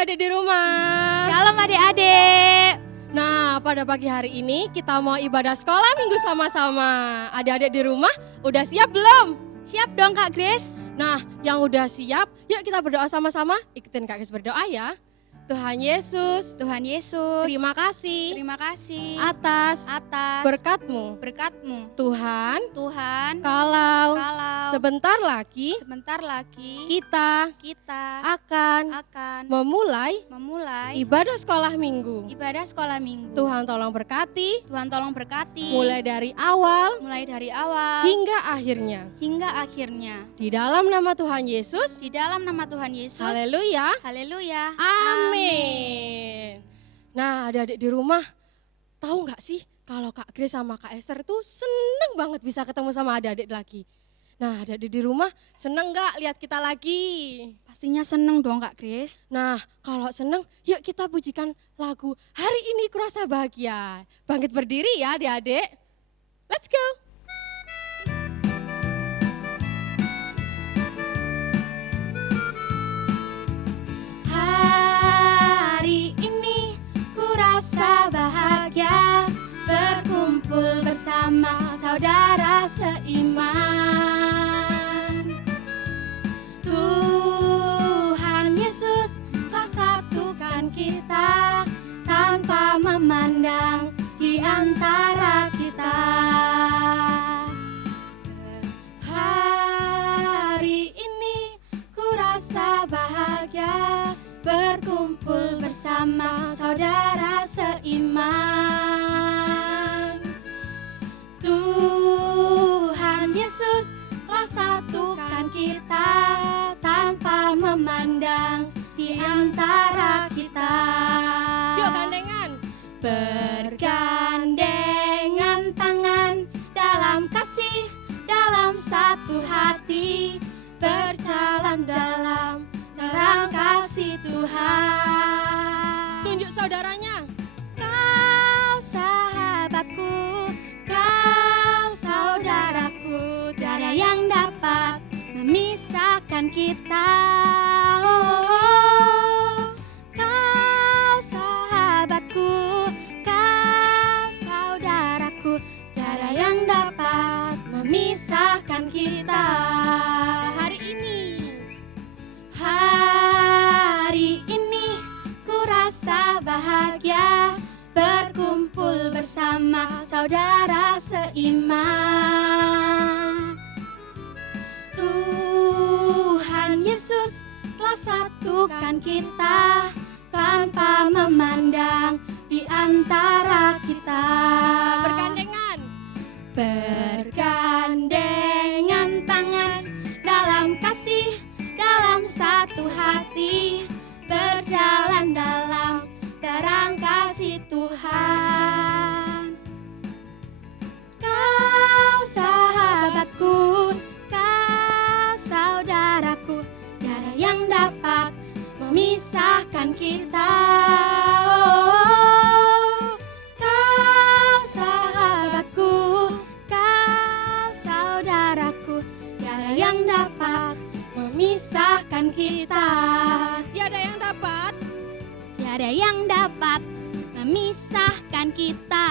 adik-adik di rumah. Shalom adik-adik. Nah, pada pagi hari ini kita mau ibadah sekolah minggu sama-sama. Adik-adik di rumah udah siap belum? Siap dong Kak Grace. Nah, yang udah siap, yuk kita berdoa sama-sama. Ikutin Kak Grace berdoa ya. Tuhan Yesus, terima kasih atas berkat-Mu. Tuhan, kalau sebentar lagi kita akan memulai ibadah sekolah minggu. Tuhan tolong berkati mulai dari awal hingga akhirnya. Di dalam nama Tuhan Yesus. Haleluya. Amin. Nah, adik-adik di rumah, tahu nggak sih kalau Kak Grace sama Kak Esther tuh seneng banget bisa ketemu sama adik-adik lagi. Nah, adik-adik di rumah seneng nggak lihat kita lagi? Pastinya seneng dong Kak Grace. Nah, kalau seneng, yuk kita pujikan lagu Hari Ini Kurasa Bahagia. Bangkit berdiri ya adik-adik. Let's go. Hari ini ku rasa bahagia, berkumpul bersama saudara seiman. Tuhan Yesus telah satukan kita tanpa memandang di antara kita. Hari ini ku rasa bahagia, berkumpul bersama saudara seiman. Tuhan Yesus telah satukan kita tanpa memandang di antara kita. Yuk gandengan. Bergandengan tangan dalam kasih, dalam satu hati, berjalan dalam terang kasih Tuhan. Tunjuk saudaranya. Kau sahabatku, kau saudaraku, tiada yang dapat memisahkan kita. Oh, kau sahabatku, kau saudaraku, tiada yang dapat memisahkan kita. Hari ini ku rasa bahagia, berkumpul bersama saudara seiman. Tuhan Yesus telah satukan kita tanpa memandang di antara kita. Bergandengan. Bergandengan tangan dalam kasih, dalam satu hati, berjalan dalam terang kasih Tuhan. Kau sahabatku, kau saudaraku, tiada yang dapat memisahkan kita. Oh, kau sahabatku, kau saudaraku, tiada yang dapat memisahkan kita. Tiada yang dapat memisahkan kita.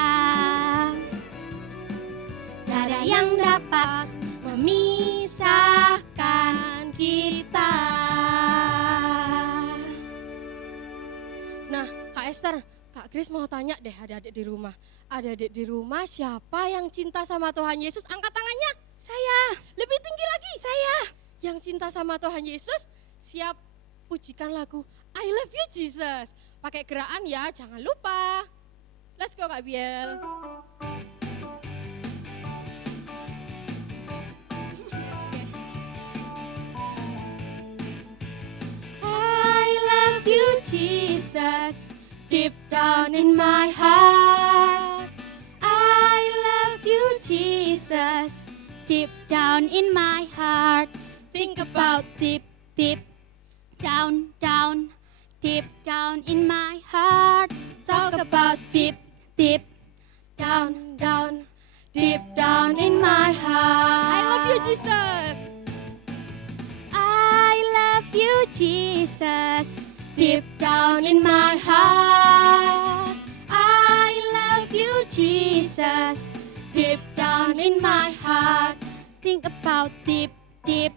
Tiada yang dapat memisahkan kita. Nah, Kak Esther, Kak Grace mau tanya deh adik-adik di rumah. Adik-adik di rumah siapa yang cinta sama Tuhan Yesus? Angkat tangannya. Saya. Lebih tinggi lagi. Saya. Yang cinta sama Tuhan Yesus, siap pujikan lagu I Love You Jesus. Pakai gerakan ya, jangan lupa. Let's go Kak Biel. I love you Jesus, deep down in my heart. I love you Jesus, deep down in my heart. Think about deep down, deep down in my heart. Talk about deep down, deep down in my heart. I love you Jesus. I love you Jesus, deep down Jesus, deep down in my heart. Think about deep, deep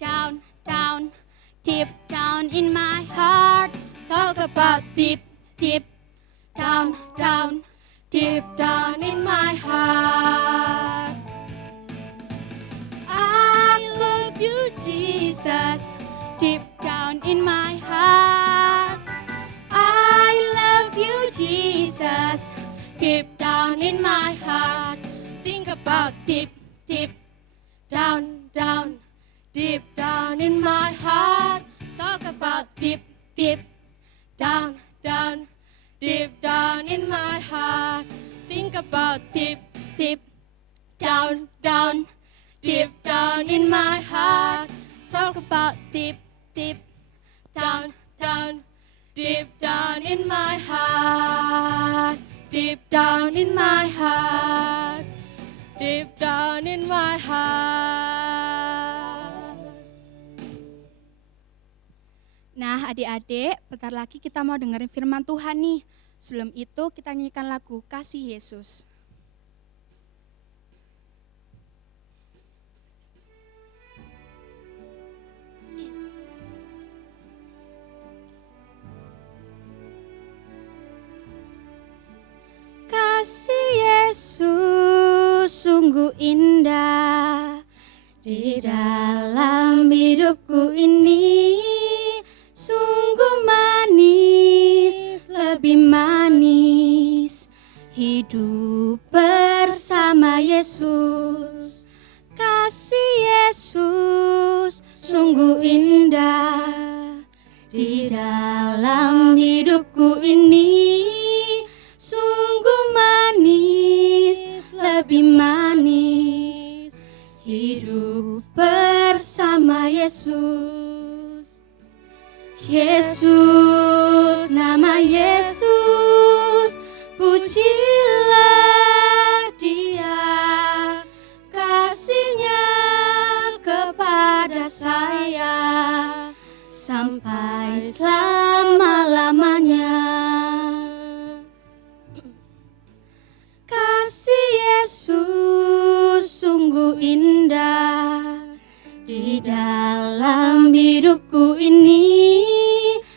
down, down, deep down in my heart. Talk about deep, deep down, down, deep down in my heart. I love you, Jesus, deep down in my heart. I love you, Jesus, deep down in my heart. Think about deep, deep down, down, deep down in my heart. Talk about deep, deep down, down, deep down in my heart. Think about deep, deep down, down, deep down in my heart. Talk about deep, deep down, down, deep down in my heart. Deep down in my heart. Deep down in my heart. Nah, adik-adik, bentar lagi kita mau dengerin firman Tuhan nih. Sebelum itu kita nyanyikan lagu Kasih Yesus. Kasih Yesus sungguh indah di dalam hidupku ini, sungguh manis, lebih manis hidup bersama Yesus. Kasih Yesus sungguh indah di dalam hidupku ini, sungguh manis, lebih manis hidup bersama Yesus. Yesus, nama Yesus, pujilah Dia, kasih-Nya kepada saya sampai selama-lamanya. Kasih Yesus sungguh indah di dalam hidupku ini,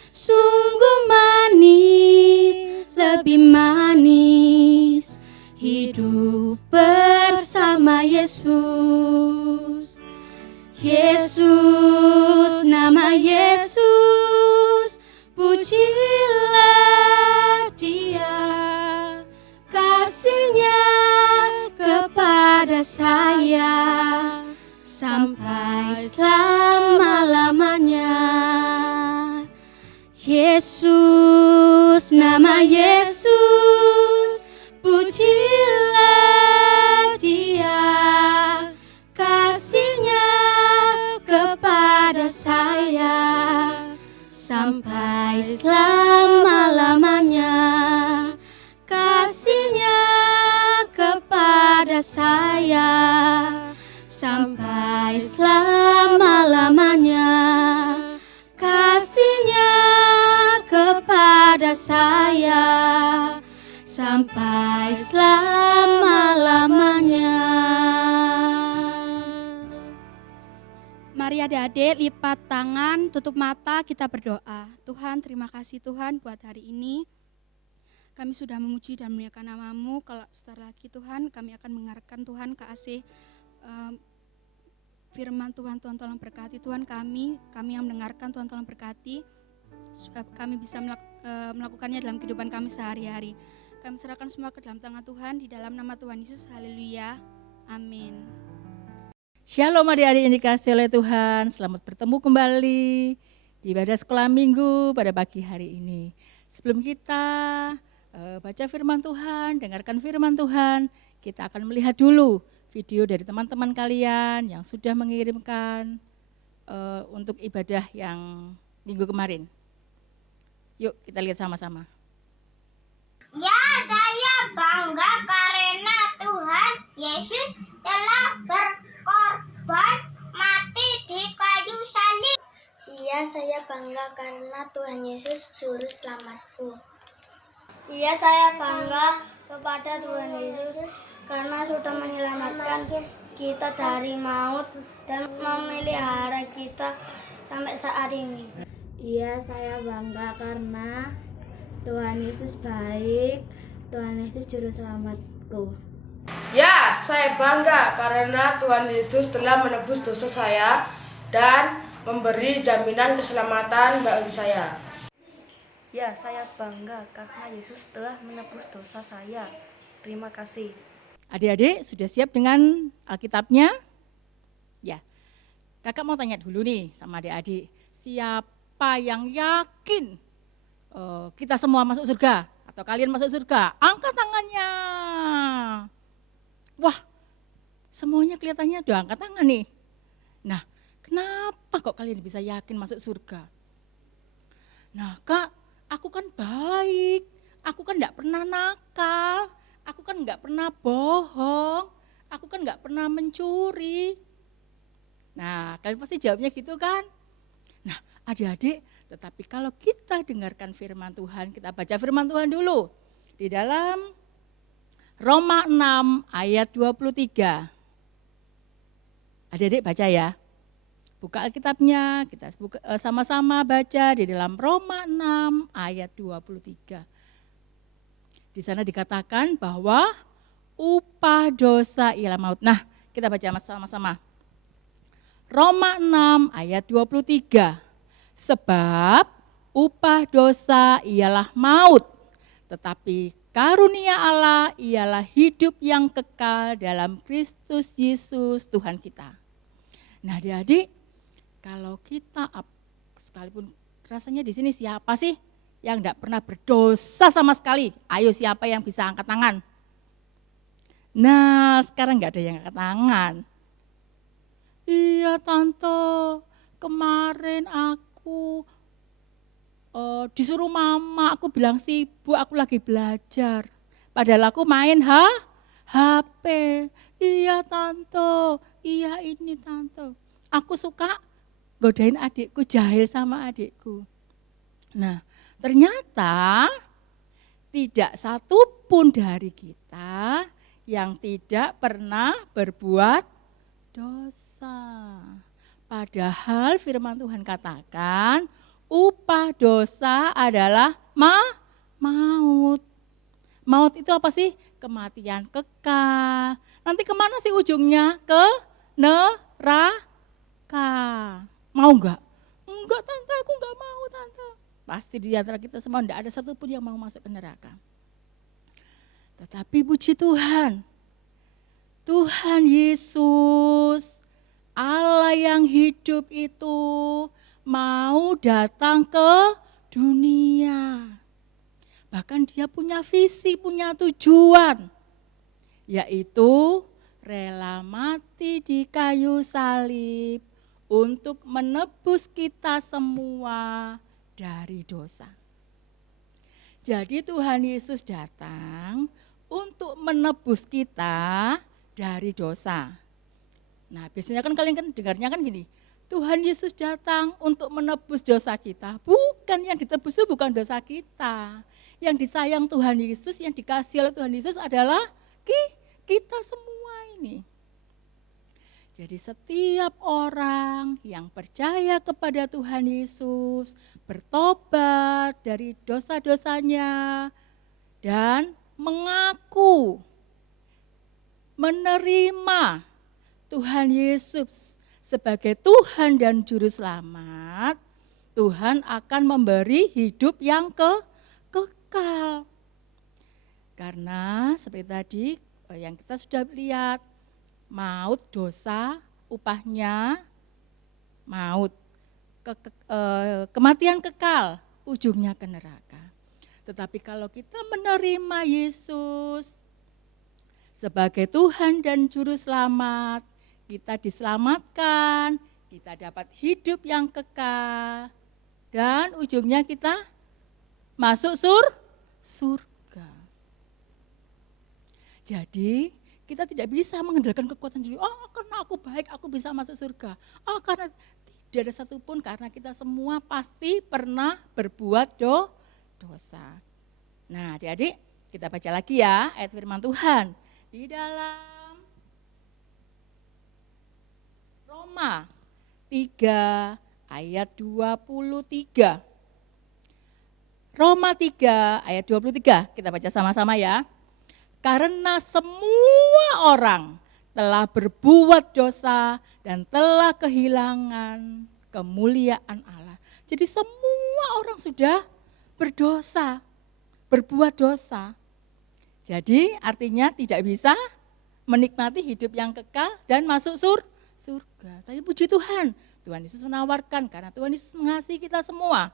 sungguh manis, lebih manis hidup bersama Yesus. Yesus, nama Yesus, pujilah Dia, kasih-Nya kepada saya sampai selama-lamanya. Yesus, nama Yesus, pujilah Dia, kasih-Nya kepada saya sampai selama-lamanya. Kasih-Nya kepada saya sampai selama-lamanya. Kasih-Nya kepada saya sampai selama-lamanya. Mari adik-adik lipat tangan, tutup mata, kita berdoa. Tuhan, terima kasih Tuhan buat hari ini. Kami sudah memuji dan memuliakan nama-Mu. Kalau sebentar lagi Tuhan, kami akan mendengarkan Tuhan kasih firman Tuhan. Tuhan tolong berkati Tuhan kami yang mendengarkan, Tuhan tolong berkati supaya kami bisa melakukannya dalam kehidupan kami sehari-hari. Kami serahkan semua ke dalam tangan Tuhan, di dalam nama Tuhan Yesus. Haleluya, amin. Shalom adik-adik yang dikasihi oleh Tuhan, selamat bertemu kembali di ibadah sekolah minggu pada pagi hari ini. Sebelum kita baca firman Tuhan, dengarkan firman Tuhan, kita akan melihat dulu video dari teman-teman kalian yang sudah mengirimkan untuk ibadah yang minggu kemarin. Yuk kita lihat sama-sama. Ya, saya bangga karena Tuhan Yesus telah berkorban mati di kayu salib. Iya, saya bangga karena Tuhan Yesus juru selamatku. Iya, saya bangga kepada Tuhan Yesus karena sudah menyelamatkan kita dari maut dan memelihara kita sampai saat ini. Iya, saya bangga karena Tuhan Yesus baik, Tuhan Yesus juru selamatku. Ya, saya bangga karena Tuhan Yesus telah menebus dosa saya dan memberi jaminan keselamatan bagi saya. Ya, saya bangga karena Yesus telah menebus dosa saya. Terima kasih. Adik-adik sudah siap dengan Alkitabnya? Ya, kakak mau tanya dulu nih sama adik-adik. Siapa yang yakin kita semua masuk surga? Atau kalian masuk surga? Angkat tangannya. Wah, semuanya kelihatannya udah angkat tangan nih. Nah, kenapa kok kalian bisa yakin masuk surga? Nah, Kak, aku kan baik, aku kan enggak pernah nakal, aku kan enggak pernah bohong, aku kan enggak pernah mencuri. Nah, kalian pasti jawabnya gitu kan? Nah, adik-adik, tetapi kalau kita dengarkan firman Tuhan, kita baca firman Tuhan dulu. Di dalam Roma 6 ayat 23. Adik-adik baca ya. Buka Alkitabnya, kita sama-sama baca di dalam Roma 6 ayat 23. Di sana dikatakan bahwa upah dosa ialah maut. Nah, kita baca sama-sama. Roma 6 ayat 23. Sebab upah dosa ialah maut, tetapi karunia Allah ialah hidup yang kekal dalam Kristus Yesus Tuhan kita. Nah, adik-adik, kalau kita sekalipun rasanya di sini siapa sih yang enggak pernah berdosa sama sekali? Ayo siapa yang bisa angkat tangan? Nah, sekarang enggak ada yang angkat tangan. Iya tante, kemarin aku disuruh mama, aku bilang sibuk, aku lagi belajar. Padahal aku main HP. Iya tante, iya ini tante. Aku suka godain adikku, jahil sama adikku. Nah, ternyata tidak satu pun dari kita yang tidak pernah berbuat dosa. Padahal firman Tuhan katakan upah dosa adalah maut. Maut itu apa sih? Kematian kekal. Nanti kemana sih ujungnya? Ke neraka. Mau enggak? Enggak tante, aku enggak mau tante. Pasti di antara kita semua enggak ada satupun yang mau masuk ke neraka. Tetapi puji Tuhan, Tuhan Yesus, Allah yang hidup itu mau datang ke dunia. Bahkan dia punya visi, punya tujuan, yaitu rela mati di kayu salib untuk menebus kita semua dari dosa. Jadi Tuhan Yesus datang untuk menebus kita dari dosa. Nah, biasanya kan kalian kan dengarnya kan gini, Tuhan Yesus datang untuk menebus dosa kita. Bukan, yang ditebus itu bukan dosa kita. Yang disayang Tuhan Yesus, yang dikasih oleh Tuhan Yesus adalah kita semua ini. Jadi setiap orang yang percaya kepada Tuhan Yesus, bertobat dari dosa-dosanya, dan mengaku, menerima Tuhan Yesus sebagai Tuhan dan Juru Selamat, Tuhan akan memberi hidup yang kekal. Karena seperti tadi yang kita sudah lihat, maut dosa, upahnya maut, kematian kekal, ujungnya ke neraka. Tetapi kalau kita menerima Yesus sebagai Tuhan dan Juru Selamat, kita diselamatkan, kita dapat hidup yang kekal, dan ujungnya kita masuk surga. Jadi kita tidak bisa mengandalkan kekuatan diri, karena aku baik aku bisa masuk surga. Karena tidak ada satupun, karena kita semua pasti pernah berbuat dosa. Nah adik-adik, Kita baca lagi ya ayat firman Tuhan. Di dalam Roma 3 ayat 23. Roma 3 ayat 23, kita baca sama-sama ya. Karena semua orang telah berbuat dosa dan telah kehilangan kemuliaan Allah. Jadi semua orang sudah berdosa, berbuat dosa. Jadi artinya tidak bisa menikmati hidup yang kekal dan masuk surga. Tapi puji Tuhan, Tuhan Yesus menawarkan karena Tuhan Yesus mengasihi kita semua.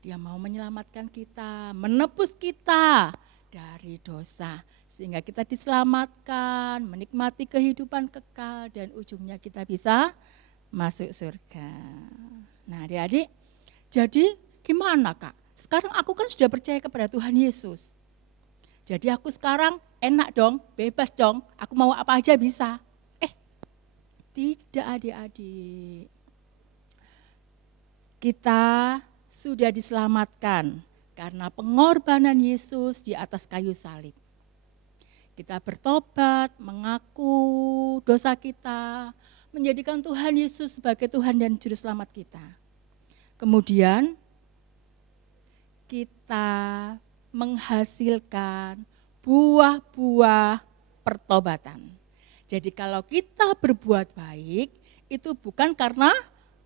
Dia mau menyelamatkan kita, menebus kita dari dosa. Sehingga kita diselamatkan, menikmati kehidupan kekal dan ujungnya kita bisa masuk surga. Nah adik-adik, jadi gimana Kak? Sekarang aku kan sudah percaya kepada Tuhan Yesus. Jadi aku sekarang enak dong, bebas dong, aku mau apa aja bisa. Tidak adik-adik. Kita sudah diselamatkan karena pengorbanan Yesus di atas kayu salib. Kita bertobat, mengaku dosa kita, menjadikan Tuhan Yesus sebagai Tuhan dan Juru Selamat kita. Kemudian kita menghasilkan buah-buah pertobatan. Jadi kalau kita berbuat baik, itu bukan karena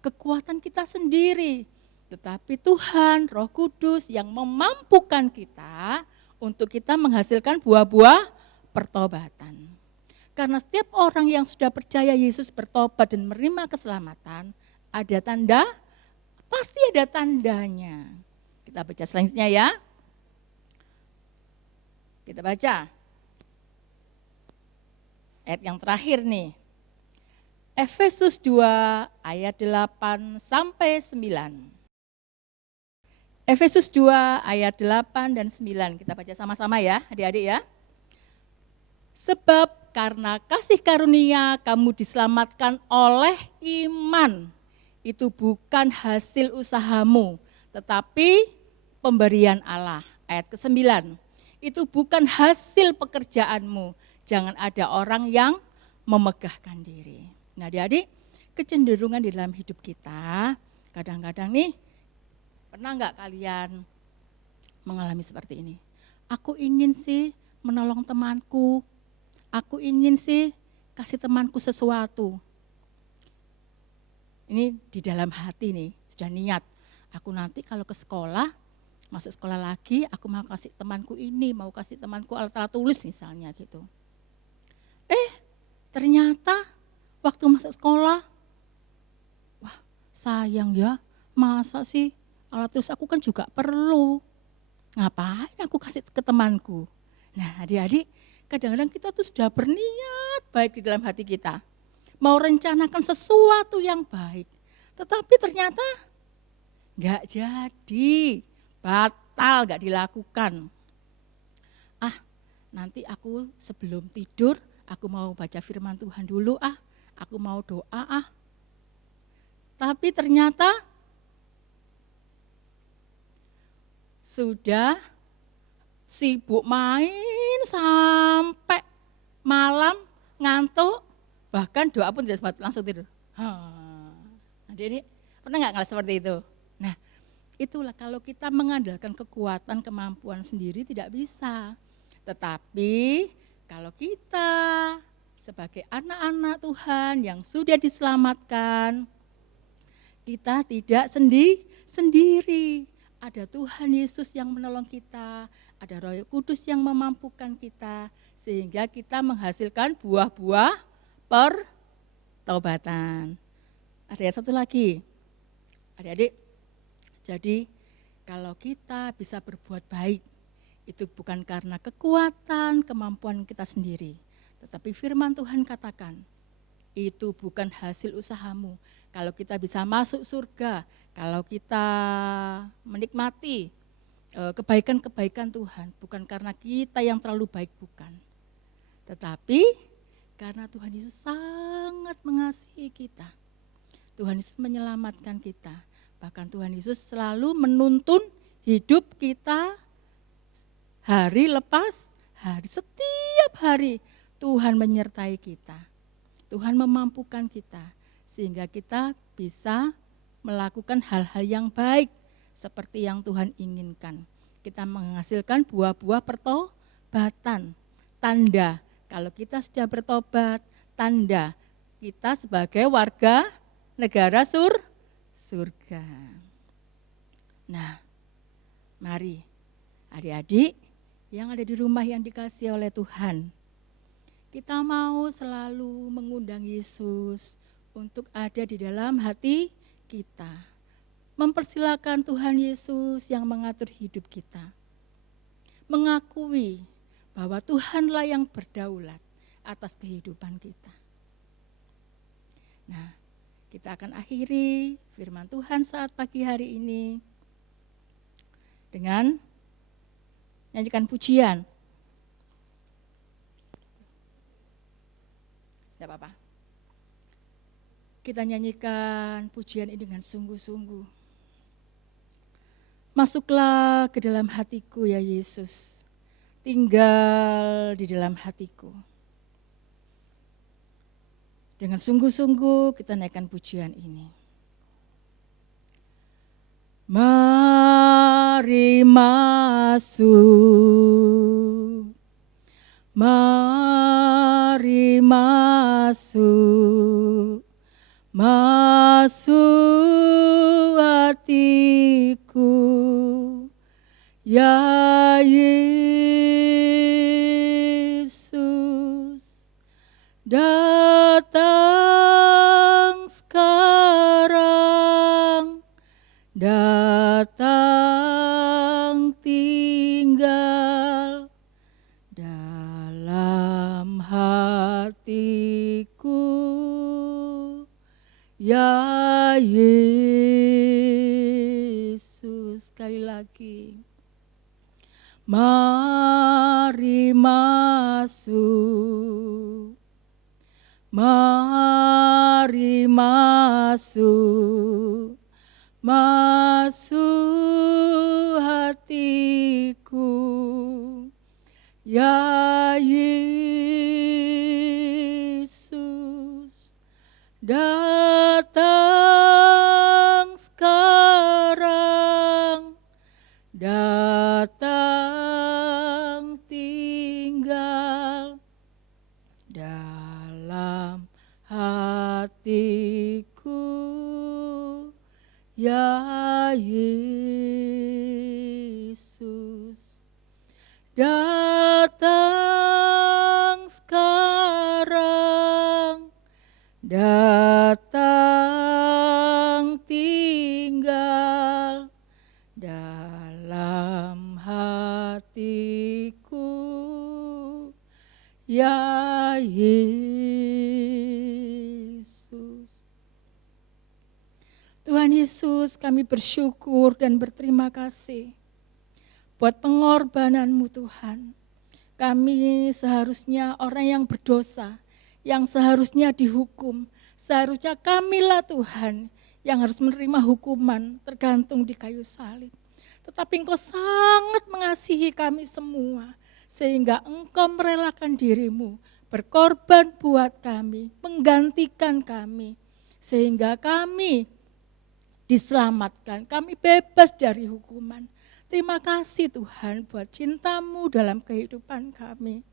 kekuatan kita sendiri, tetapi Tuhan, Roh Kudus yang memampukan kita untuk kita menghasilkan buah-buah pertobatan. Karena setiap orang yang sudah percaya Yesus bertobat dan menerima keselamatan, ada tanda, pasti ada tandanya. Kita baca selanjutnya ya. Kita baca. Ayat yang terakhir nih. Efesus 2 ayat 8 sampai 9. Efesus 2 ayat 8 dan 9, kita baca sama-sama ya adik-adik ya. Sebab karena kasih karunia kamu diselamatkan oleh iman. Itu bukan hasil usahamu, tetapi pemberian Allah. Ayat ke-9, itu bukan hasil pekerjaanmu. Jangan ada orang yang memegahkan diri. Nah adik-adik, kecenderungan di dalam hidup kita, kadang-kadang nih, pernah enggak kalian mengalami seperti ini? Aku ingin sih menolong temanku, aku ingin sih kasih temanku sesuatu. Ini di dalam hati nih, sudah niat. Aku nanti kalau ke sekolah, masuk sekolah lagi, aku mau kasih temanku ini, mau kasih temanku alat-alat tulis misalnya gitu. Ternyata waktu masuk sekolah, wah sayang ya, masa sih alat tulis aku kan juga perlu. Ngapain aku kasih ke temanku? Nah adik-adik, kadang-kadang kita tuh sudah berniat baik di dalam hati kita. Mau rencanakan sesuatu yang baik. Tetapi ternyata enggak jadi, batal, enggak dilakukan. Nanti aku sebelum tidur, aku mau baca firman Tuhan dulu aku mau doa Tapi ternyata sudah sibuk main sampai malam, ngantuk, bahkan doa pun tidak sempat langsung tidur. Jadi pernah nggak ngalamin seperti itu? Nah, itulah kalau kita mengandalkan kekuatan, kemampuan sendiri tidak bisa. Tetapi kalau kita sebagai anak-anak Tuhan yang sudah diselamatkan, kita tidak sendiri. Ada Tuhan Yesus yang menolong kita, ada Roh Kudus yang memampukan kita, sehingga kita menghasilkan buah-buah pertobatan. Ada satu lagi, adik-adik, jadi kalau kita bisa berbuat baik, itu bukan karena kekuatan, kemampuan kita sendiri. Tetapi firman Tuhan katakan, itu bukan hasil usahamu. Kalau kita bisa masuk surga, kalau kita menikmati kebaikan-kebaikan Tuhan, bukan karena kita yang terlalu baik, bukan. Tetapi karena Tuhan Yesus sangat mengasihi kita. Tuhan Yesus menyelamatkan kita. Bahkan Tuhan Yesus selalu menuntun hidup kita Hari lepas hari, setiap hari Tuhan menyertai kita. Tuhan memampukan kita sehingga kita bisa melakukan hal-hal yang baik seperti yang Tuhan inginkan. Kita menghasilkan buah-buah pertobatan, tanda kalau kita sudah bertobat, tanda kita sebagai warga negara surga. Nah, mari adik-adik yang ada di rumah yang dikasihi oleh Tuhan, kita mau selalu mengundang Yesus untuk ada di dalam hati kita. Mempersilakan Tuhan Yesus yang mengatur hidup kita. Mengakui bahwa Tuhanlah yang berdaulat atas kehidupan kita. Nah, kita akan akhiri firman Tuhan saat pagi hari ini dengan nyanyikan pujian. Tidak apa-apa. Kita nyanyikan pujian ini dengan sungguh-sungguh. Masuklah ke dalam hatiku ya Yesus, tinggal di dalam hatiku. Dengan sungguh-sungguh kita naikkan pujian ini. Mari masuk, mari masuk, masuk hatiku, ya Yesus, datang sekarang, datang tinggal dalam hatiku, ya Yesus. Sekali lagi, mari masuk, mari masuk, masuk hatiku, ya Yesus, datang sekarang, datang tinggal dalam hatiku, ya Yesus, datang sekarang, datang tinggal dalam hatiku, ya Yesus. Tuhan Yesus, kami bersyukur dan berterima kasih buat pengorbanan-Mu Tuhan. Kami seharusnya orang yang berdosa, yang seharusnya dihukum. Seharusnya kamilah Tuhan yang harus menerima hukuman tergantung di kayu salib. Tetapi Engkau sangat mengasihi kami semua, sehingga Engkau merelakan diri-Mu berkorban buat kami, menggantikan kami, sehingga kami diselamatkan, kami bebas dari hukuman. Terima kasih Tuhan buat cinta-Mu dalam kehidupan kami.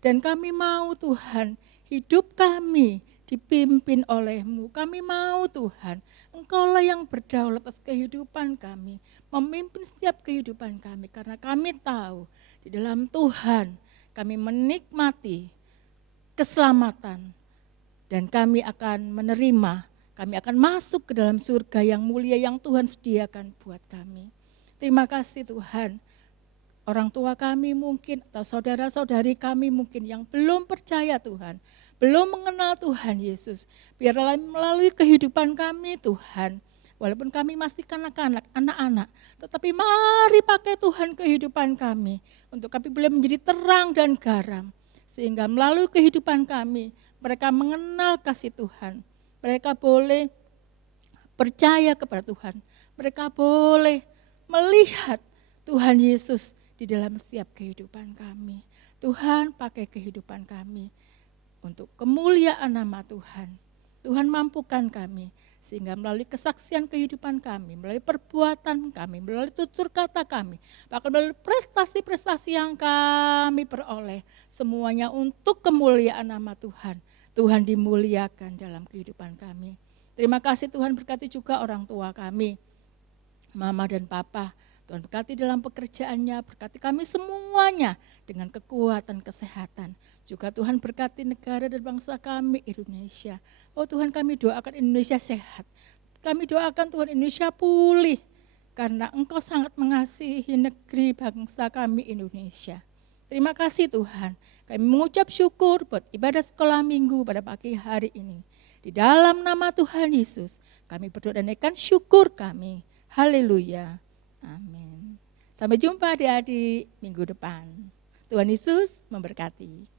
Dan kami mau Tuhan, hidup kami dipimpin oleh-Mu. Kami mau Tuhan, Engkaulah yang berdaulat atas kehidupan kami, memimpin setiap kehidupan kami. Karena kami tahu di dalam Tuhan kami menikmati keselamatan dan kami akan menerima, kami akan masuk ke dalam surga yang mulia yang Tuhan sediakan buat kami. Terima kasih Tuhan. Orang tua kami mungkin atau saudara-saudari kami mungkin yang belum percaya Tuhan, belum mengenal Tuhan Yesus. Biarlah melalui kehidupan kami Tuhan, walaupun kami masih kanak-kanak, anak-anak, tetapi mari pakai Tuhan kehidupan kami untuk kami boleh menjadi terang dan garam. Sehingga melalui kehidupan kami, mereka mengenal kasih Tuhan. Mereka boleh percaya kepada Tuhan. Mereka boleh melihat Tuhan Yesus di dalam setiap kehidupan kami. Tuhan pakai kehidupan kami untuk kemuliaan nama Tuhan. Tuhan mampukan kami sehingga melalui kesaksian kehidupan kami, melalui perbuatan kami, melalui tutur kata kami, bahkan melalui prestasi-prestasi yang kami peroleh, semuanya untuk kemuliaan nama Tuhan. Tuhan dimuliakan dalam kehidupan kami. Terima kasih Tuhan, berkati juga orang tua kami, mama dan papa. Tuhan berkati dalam pekerjaannya, berkati kami semuanya dengan kekuatan kesehatan. Juga Tuhan berkati negara dan bangsa kami Indonesia. Oh Tuhan, kami doakan Indonesia sehat. Kami doakan Tuhan Indonesia pulih karena Engkau sangat mengasihi negeri bangsa kami Indonesia. Terima kasih Tuhan. Kami mengucap syukur buat ibadah sekolah minggu pada pagi hari ini. Di dalam nama Tuhan Yesus, kami berdoa dan naikkan syukur kami. Haleluya. Amin. Sampai jumpa adik-adik minggu depan. Tuhan Yesus memberkati.